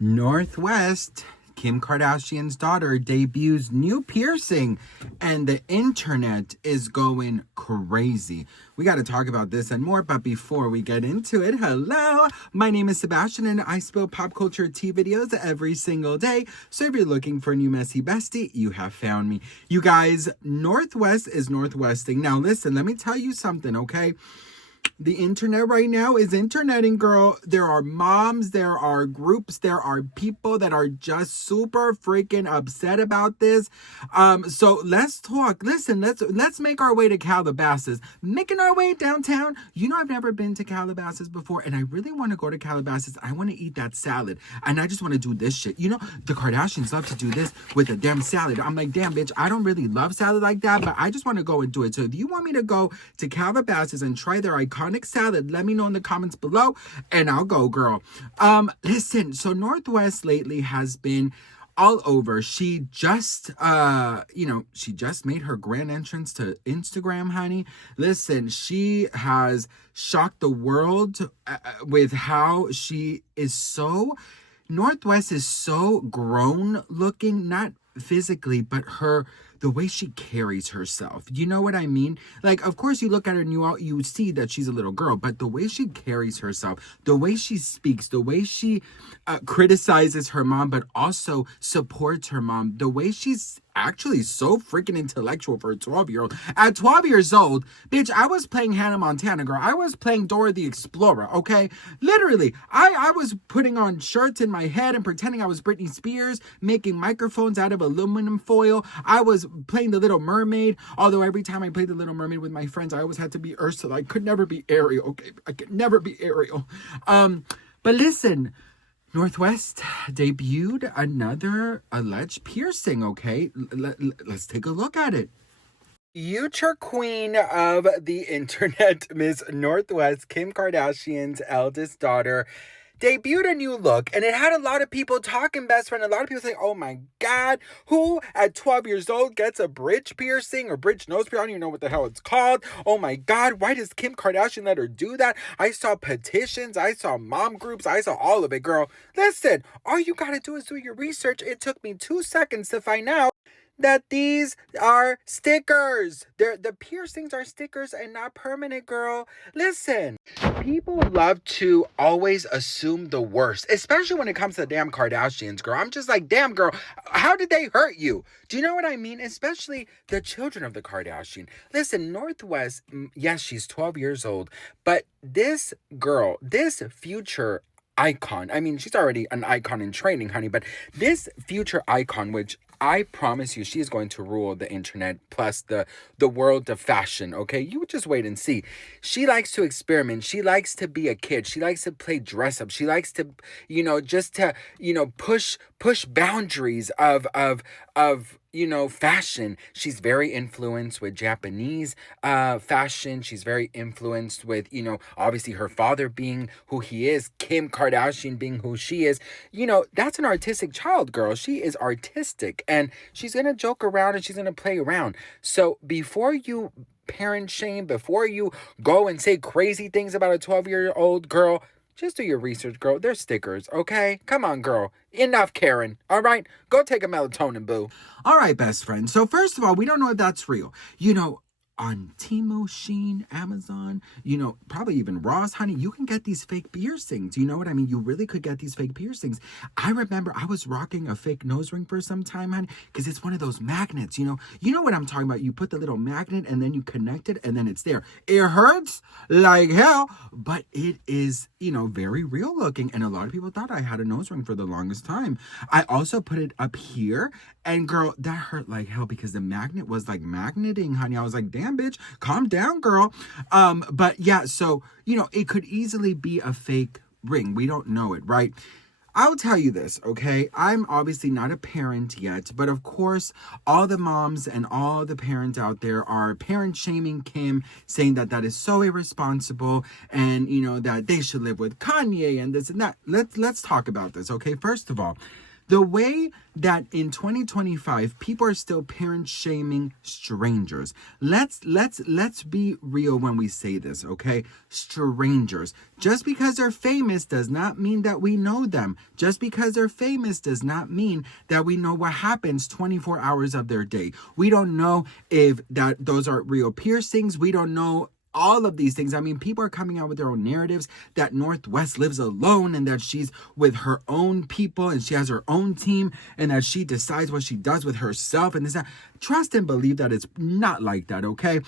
Northwest, Kim Kardashian's daughter, debuts new piercing, and the internet is going crazy. We got to talk about this and more, but before we get into it, hello, my name is Sebastian, and I spill pop culture tea videos every single day. So if you're looking for a new messy bestie, you have found me. You guys, Northwest is Northwesting. Now listen, let me tell you something, okay? The internet right now is interneting, girl. There are moms, there are groups, there are people that are just super freaking upset about this. So let's talk. Listen, let's make our way to Calabasas. Making our way downtown. You know, I've never been to Calabasas before, and I really want to go to Calabasas. I want to eat that salad, and I just want to do this shit. You know, the Kardashians love to do this with a damn salad. I'm like, damn, bitch, I don't really love salad like that, but I just want to go and do it. So if you want me to go to Calabasas and try their iconic salad, let me know in the comments below and I'll go, girl. Listen, so Northwest lately has been all over. She just she just made her grand entrance to Instagram, honey. Listen, she has shocked the world with how she is so Northwest is so grown looking, not physically, but the way she carries herself. You know what I mean? Like, of course, you look at her and you see that she's a little girl, but the way she carries herself, the way she speaks, the way she criticizes her mom, but also supports her mom, the way she's actually so freaking intellectual for a 12-year-old. At 12 years old, bitch, I was playing Hannah Montana, girl. I was playing Dora the Explorer, okay? Literally, I was putting on shirts in my head and pretending I was Britney Spears, making microphones out of aluminum foil. I was playing the Little Mermaid, although every time I played the Little Mermaid with my friends, I always had to be Ursula. I could never be Ariel, okay? I could never be Ariel. But listen, Northwest debuted another alleged piercing, okay? Let's take a look at it. Future queen of the internet, Miss Northwest, Kim Kardashian's eldest daughter, debuted a new look, and it had a lot of people talking, best friend. A lot of people saying, oh my God, who at 12 years old gets a bridge piercing or bridge nose piercing? I don't even know what the hell it's called. Oh my God, why does Kim Kardashian let her do that? I saw petitions, I saw mom groups, I saw all of it, girl. Listen, all you gotta do is do your research. It took me 2 seconds to find out that these are stickers. The piercings are stickers and not permanent, girl. Listen, people love to always assume the worst, especially when it comes to the damn Kardashians, girl. I'm just like, damn, girl, how did they hurt you? Do you know what I mean? Especially the children of the Kardashian. Listen, Northwest, yes, she's 12 years old, but this girl, this future icon, I mean, she's already an icon in training, honey, but this future icon, which I promise you, she is going to rule the internet plus the world of fashion, okay? You just wait and see. She likes to experiment. She likes to be a kid. She likes to play dress up. She likes to, just to, push boundaries of fashion. She's very influenced with Japanese fashion. She's very influenced with, obviously her father being who he is, Kim Kardashian being who she is. That's an artistic child, girl. She is artistic, and she's going to joke around and she's going to play around. So before you parent shame, before you go and say crazy things about a 12-year-old girl, just do your research, girl. They're stickers, okay? Come on, girl. Enough, Karen. All right? Go take a melatonin, boo. All right, best friend. So first of all, we don't know if that's real. On Temu, Shein, Amazon, probably even Ross, honey, you can get these fake piercings. You know what I mean? You really could get these fake piercings. I remember I was rocking a fake nose ring for some time, honey, because it's one of those magnets, You know what I'm talking about? You put the little magnet and then you connect it and then it's there. It hurts like hell, but it is, very real looking. And a lot of people thought I had a nose ring for the longest time. I also put it up here, and girl, that hurt like hell because the magnet was like magneting, honey. I was like, damn, bitch, calm down, girl. But yeah, so, it could easily be a fake ring. We don't know it, right? I'll tell you this, okay? I'm obviously not a parent yet, but of course, all the moms and all the parents out there are parent shaming Kim, saying that that is so irresponsible and, that they should live with Kanye and this and that. Let's talk about this, okay? First of all, The way that in 2025 people are still parent shaming strangers. Let's be real when we say this, okay? Strangers. Just because they're famous does not mean that we know them. Just because they're famous does not mean that we know what happens 24 hours of their day. We don't know if those are real piercings. We don't know all of these things. I mean, people are coming out with their own narratives that North West lives alone and that she's with her own people and she has her own team and that she decides what she does with herself and this, that. Trust and believe that it's not like that, okay?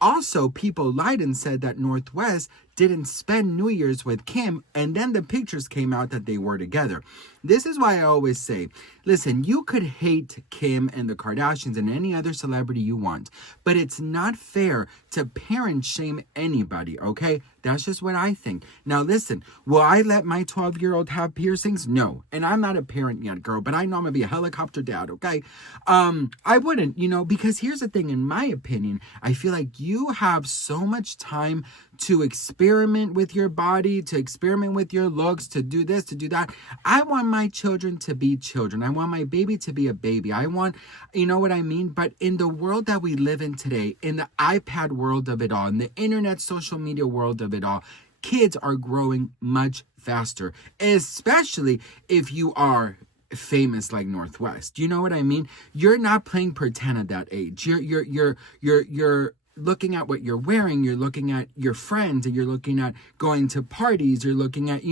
Also, people lied and said that North West didn't spend New Year's with Kim, and then the pictures came out that they were together. This is why I always say, listen, you could hate Kim and the Kardashians and any other celebrity you want, but it's not fair to parent shame anybody, okay? That's just what I think. Now, listen, will I let my 12-year-old have piercings? No. And I'm not a parent yet, girl, but I know I'm going to be a helicopter dad, okay? I wouldn't, because here's the thing, in my opinion, I feel like you have so much time to experiment with your body, to experiment with your looks, to do this, to do that. I want my children to be children. I want my baby to be a baby. I want, you know what I mean? But in the world that we live in today, in the iPad world of it all, in the internet, social media world of it all, kids are growing much faster, especially if you are famous like North West. You know what I mean? You're not playing pretend at that age. You're looking at what you're wearing, you're looking at your friends, and you're looking at going to parties, you're looking at,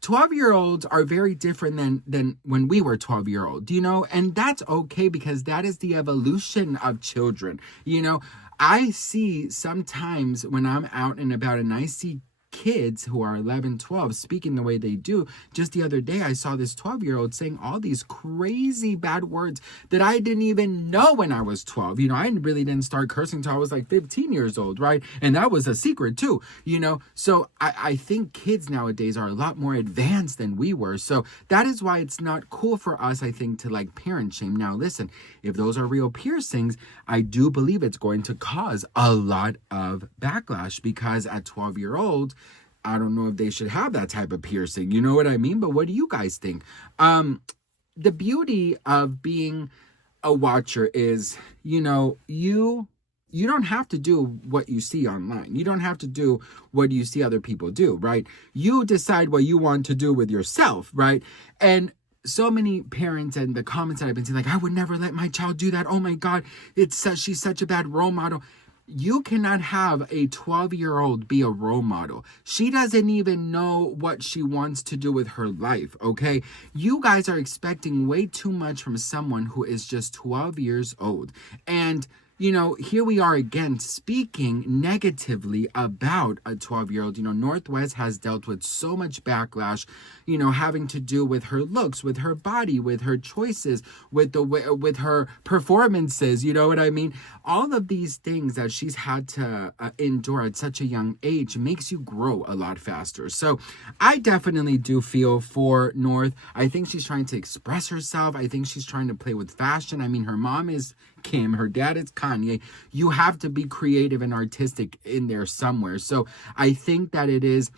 12-year-olds are very different than when we were 12-year-old, and that's okay because that is the evolution of children. I see sometimes when I'm out and about and I see kids who are 11, 12 speaking the way they do. Just the other day, I saw this 12-year-old saying all these crazy bad words that I didn't even know when I was 12. I really didn't start cursing until I was like 15 years old, right? And that was a secret too, So I think kids nowadays are a lot more advanced than we were. So that is why it's not cool for us, I think, to like parent shame. Now, listen, if those are real piercings, I do believe it's going to cause a lot of backlash because at 12-year-olds, I don't know if they should have that type of piercing. You know what I mean? But what do you guys think? The beauty of being a watcher is, you don't have to do what you see online. You don't have to do what you see other people do, right? You decide what you want to do with yourself, right? And so many parents and the comments that I've been seeing, like, I would never let my child do that. Oh my God, she's such a bad role model. You cannot have a 12-year-old be a role model. She doesn't even know what she wants to do with her life, okay? You guys are expecting way too much from someone who is just 12 years old. And here we are again speaking negatively about a 12-year-old. North West has dealt with so much backlash, having to do with her looks, with her body, with her choices, with her performances. You know what I mean? All of these things that she's had to endure at such a young age makes you grow a lot faster. So I definitely do feel for North. I think she's trying to express herself. I think she's trying to play with fashion. I mean, her mom is Kim, her dad is Kanye. You have to be creative and artistic in there somewhere. So I think that it is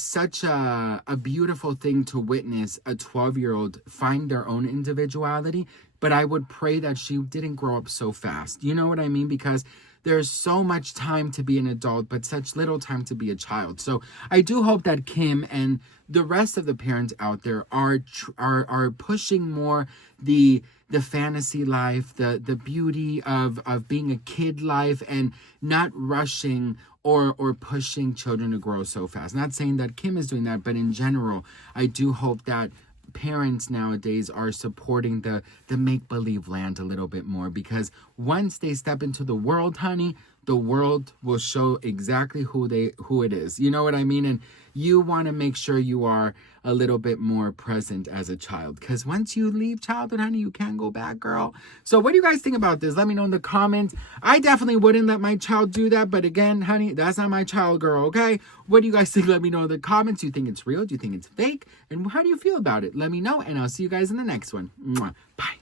such a beautiful thing to witness a 12-year-old find their own individuality. But I would pray that she didn't grow up so fast. You know what I mean? Because there's so much time to be an adult, but such little time to be a child. So I do hope that Kim and the rest of the parents out there are pushing more the fantasy life, the beauty of being a kid life, and not rushing or pushing children to grow so fast. Not saying that Kim is doing that, but in general, I do hope that parents nowadays are supporting the make-believe land a little bit more, because once they step into the world, honey, the world will show exactly who it is. You know what I mean? And you want to make sure you are a little bit more present as a child, because once you leave childhood, honey, you can't go back, girl. So what do you guys think about this? Let me know in the comments. I definitely wouldn't let my child do that, but again, honey, that's not my child, girl, okay? What do you guys think? Let me know in the comments. Do you think it's real? Do you think it's fake? And how do you feel about it? Let me know, and I'll see you guys in the next one. Mwah. Bye.